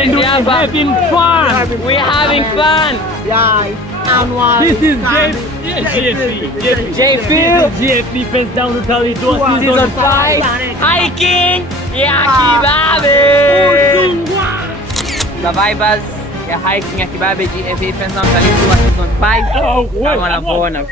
and we're having fun. We're having fun. Yeah, This is JFP Fence Down Utalii Season 5. Hiking. Yakibabe. The vibers. Yeah, hiking Yakibabe. GFP Fence Down Utalii Season 5. Oh, I wanna go.